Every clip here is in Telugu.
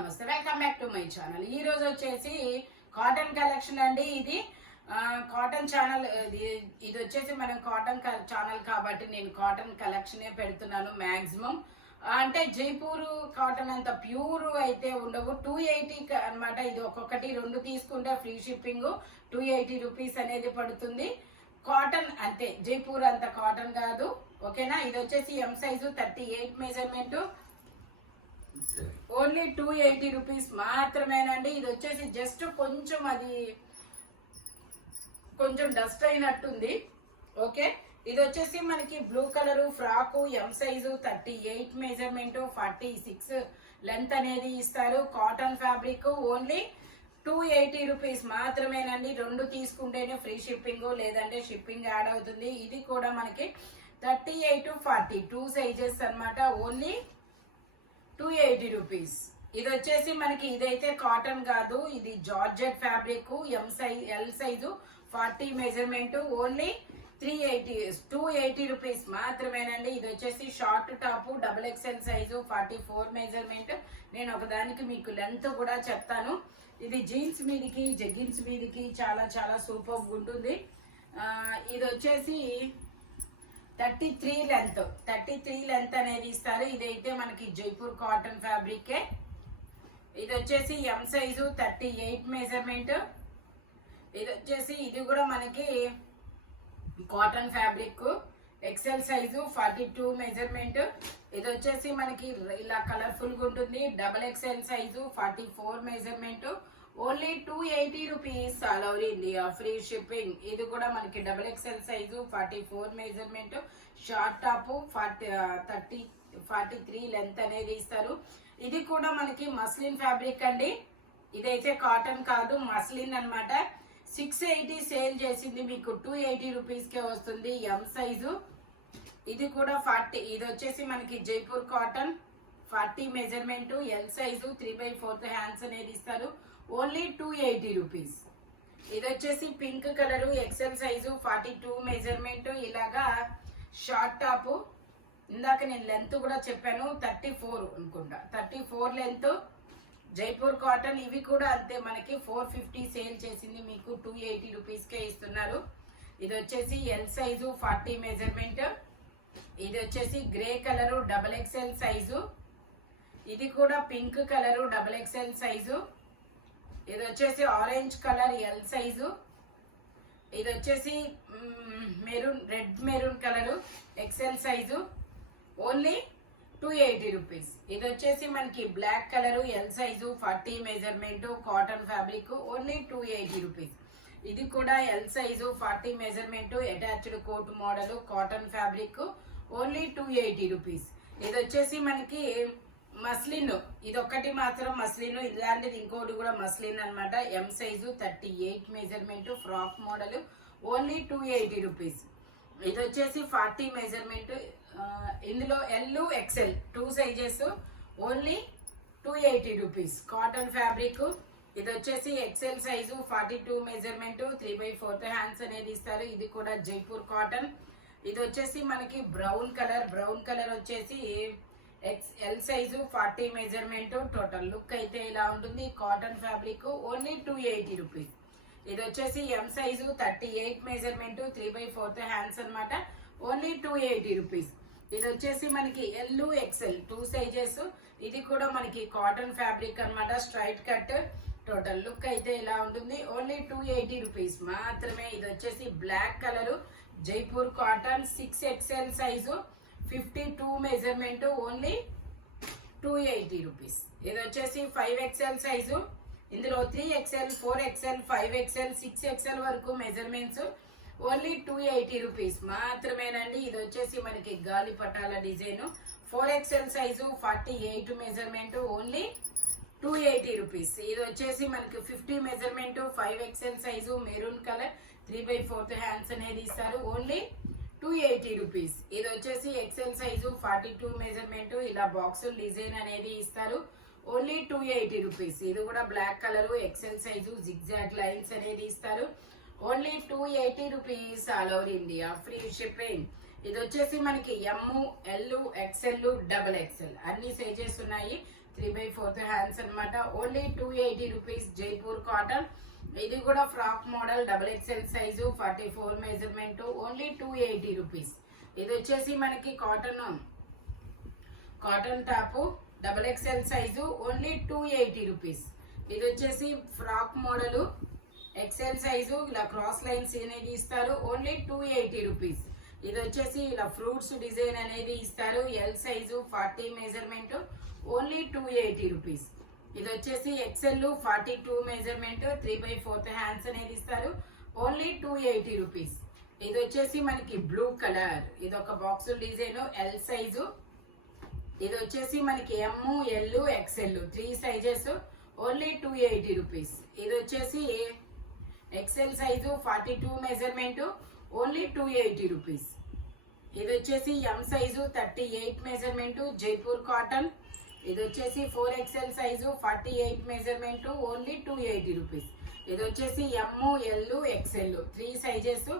నమస్తే, welcome back to my channel. ఈ రోజు వచ్చేసి కాటన్ కలెక్షన్ అండి. ఇది కాటన్ ఛానల్. ఇది వచ్చేసి మనం కాటన్ ఛానల్ కాబట్టి నేను కాటన్ కలెక్షనే పెడుతున్నాను. మ్యాక్సిమం అంటే జైపూర్ కాటన్ అంత ప్యూర్ అయితే ఉండవు. 280 అనమాట. ఇది ఒక్కొక్కటి 2 తీసుకుంటే ఫ్రీ షిప్పింగ్ 280 రూపీస్ అనేది పడుతుంది. కాటన్ అంతే, జైపూర్ అంత కాటన్ కాదు. ఓకేనా. ఇది వచ్చేసి M size 38 measurement, only 280 rupees మాత్రమేనండి. ఇది వచ్చేసి జస్ట్ కొంచెం అది కొంచెం డస్ట్ అయినట్టుంది. ఓకే. ఇది వచ్చేసి మనకి బ్లూ కలర్ ఫ్రాకు, ఎం సైజు 38 మెజర్మెంట్, 46 లెంత్ అనేది ఇస్తారు. కాటన్ ఫ్యాబ్రిక్, ఓన్లీ 280 రూపీస్ మాత్రమేనండి. 2 తీసుకుంటేనే ఫ్రీ షిప్పింగ్, లేదంటే షిప్పింగ్ యాడ్ అవుతుంది. ఇది కూడా మనకి 38 to 40 2 సైజెస్ అనమాట. Only 280 rupees. ఇది వచ్చేసి మనకి ఇదైతే కాటన్ కాదు, ఇది georgette fabric, L size 40 measurement, only 280 rupees మాత్రమేనండి. ఇది వచ్చేసి short top, XXL size 44 measurement. నేను ఒకదానికి మీకు లెంత్ కూడా చెప్తాను. ఇది జీన్స్ మీదికి, జగ్గిన్స్ మీదికి చాలా చాలా సూపర్ ఉంటుంది. ఇది వచ్చేసి 33 లెంత్ అనేది ఇస్తారు. ఇదైతే మనకి జైపూర్ కాటన్ ఫ్యాబ్రికే. ఇది వచ్చేసి ఎం సైజు 38 మెజర్మెంట్. ఇది వచ్చేసి ఇది కూడా మనకి cotton fabric, XL size 42 measurement. ఇది వచ్చేసి మనకి ఇలా కలర్ఫుల్ గా ఉంటుంది. XXL size 44 measurement, only 280 rupees all over India, free shipping. ఇది కూడా మనకి XXL size 44 measurement, short top 43 length అనేది ఇస్తారు. ఇది కూడా మనకి మస్లిన్ ఫ్యాబ్రిక్ అండి. ఇదైతే కాటన్ కాదు, మస్లిన్ అన్నమాట. 680 సేల్ చేసింది, మీకు 280 రూపీస్ కే వస్తుంది. M size. ఇది కూడా 40. ఇది వచ్చేసి మనకి Jaipur cotton 40 measurement, L size 3/4 hands అనేది ఇస్తారు. Only 280 rupees. ఇది వచ్చేసి pink colour, XL size 42 measurement. ఇలాగా షార్ట్ టాప్. ఇందాక నేను లెంత్ కూడా చెప్పాను, 34 అనుకుంటా, 34 లెంత్. జైపూర్ కాటన్. ఇవి కూడా అంతే, మనకి 450 సేల్ చేసింది, మీకు 280 రూపీస్ కే ఇస్తున్నారు. ఇది వచ్చేసి ఎల్ సైజు 40 మెజర్మెంట్. ఇది వచ్చేసి గ్రే కలరు, XXL సైజు. ఇది కూడా పింక్ కలరు, XXL సైజు. ఇది వచ్చేసి ఆరెంజ్ కలర్, ఎల్ సైజు. ఇది వచ్చేసి red maroon colour, XL size, only 280 rupees. ఇది వచ్చేసి మనకి black colour, L size 40 measurement, cotton fabric, only 280 rupees. ఇది కూడా L size 40 measurement, attached coat model, cotton fabric, only 280 rupees. ఇది వచ్చేసి మనకి మస్లిన్. ఇది ఒక్కటి మాత్రం మస్లిన్, ఇలాంటిది ఇంకోటి కూడా మస్లిన్ అనమాట. M size 38 measurement, frock model, only 280 rupees. ఇది వచ్చేసి 40 మెజర్మెంట్. ఇందులో L, XL 2 sizes, only 280 rupees. Cotton fabric. ఇది వచ్చేసి ఎక్సెల్ సైజు 42 మెజర్మెంట్, 3/4 హ్యాండ్స్ అనేది ఇస్తారు. ఇది కూడా జైపూర్ కాటన్. ఇది వచ్చేసి మనకి బ్రౌన్ కలర్ వచ్చేసి L size 40 measurement. Total look అయితే ఇలా ఉంటుంది. Cotton fabric, only 280 rupees. ఇది వచ్చేసి ఎం సైజు 38 మెజర్మెంట్, 3/4 హ్యాండ్స్ అనమాట, ఓన్లీ 280 రూపీస్. ఇది వచ్చేసి మనకి ఎల్, ఎక్సెల్ 2 సైజెస్. ఇది కూడా మనకి కాటన్ ఫ్యాబ్రిక్ అనమాట, స్ట్రైట్ కట్. టోటల్ లుక్ అయితే ఇలా ఉంటుంది. ఓన్లీ 280 రూపీస్ మాత్రమే. ఇది వచ్చేసి black colour, Jaipur cotton 6XL size, 52 measurement, only 280 rupees. ఇది వచ్చేసి 5XL సైజు. ఇందులో 3XL, 4XL, 5XL, 6XL వరకు మెజర్మెంట్స్, ఓన్లీ 280 రూపీస్ మాత్రమేనండి. ఇది వచ్చేసి మనకి గాలి పటాల design, 4XL size 48 measurement, only 280 rupees. ఇది వచ్చేసి మనకి 50 measurement, 5XL size, maroon colour, 3/4 hands అనేది ఇస్తారు. Only 280 rupees. ఇది వచ్చేసి ఎక్సెల్ సైజు 42 మెజర్మెంట్, ఇలా బాక్స్ డిజైన్ అనేది ఇస్తారు. Only 280 rupees. ఇది కూడా black colour, XL size, zigzag lines అనేది ఇస్తారు. Only 280 rupees all over India, free shipping. ఇది వచ్చేసి మనకి ఎమ్, ఎల్, XL, XXL అన్ని సైజెస్ ఉన్నాయి. 3/4 హ్యాండ్స్ అన్నమాట. Only 280 rupees Jaipur cotton. ఇది కూడా frock model XXL size 44 measurement. Only 280 rupees. ఇది వచ్చేసి మనకి cotton top XXL size. Only 280 rupees. ఇది వచ్చేసి ఫ్రాక్ మోడల్ XL సైజు. ఇలా క్రాస్ లైన్స్ అనేది ఇస్తారు. Only 280 rupees. ఇది వచ్చేసి ఇలా ఫ్రూట్స్ డిజైన్ అనేది ఇస్తారు. L size 40 measurement. Only 280 rupees. ఇది వచ్చేసి XL 42 మెజర్మెంట్ 3/4 హ్యాండ్స్ అనేది ఇస్తారు. Only 280 rupees. ఇది వచ్చేసి మనకి బ్లూ కలర్. ఇది ఒక బాక్స్ డిజైన్ L సైజు. ఇది వచ్చేసి మనకి M, L, XL 3 sizes. Only 280 rupees. ఇది వచ్చేసి XL size 42 measurement. Only 280 rupees. ఇది వచ్చేసి M size 38 measurement Jaipur cotton. ఇది వచ్చేసి 4XL size 48 measurement. Only 280 rupees. ఇది వచ్చేసి M, L, XL 3 sizes.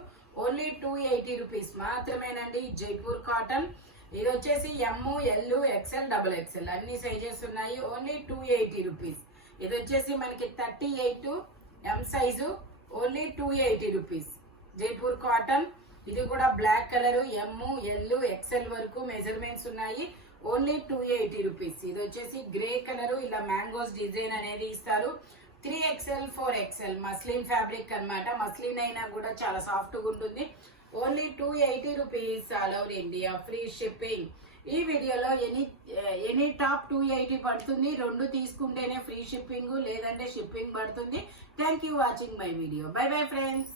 Only 280 rupees మాత్రమేనండి జైపూర్ కాటన్. ఇది వచ్చేసి M, L, XL, XXL అన్ని సైజెస్ ఉన్నాయి. Only 280 rupees. ఇది వచ్చేసి మనకి 38 M size. Only 280 rupees Jaipur cotton. ఇది కూడా black colour M, L, XL వరకు మెజర్మెంట్స్ ఉన్నాయి. Only 280 rupees. ఇది వచ్చేసి గ్రే కలర్ ఇలా మ్యాంగోస్ డిజైన్ అనేది ఇస్తారు. 3XL 4XL మస్లిన్ ఫ్యాబ్రిక్ అన్నమాట. మస్లిన్ అయినా కూడా చాలా సాఫ్ట్ గా ఉంటుంది. Only 280 rupees. All over India free shipping. ఈ వీడియోలో ఎనీ టాప్ 280 పడుతుంది. 2 తీసుకుంటేనే ఫ్రీ షిప్పింగ్, లేదంటే షిప్పింగ్ పడుతుంది. Thank you watching my video. By bye friends.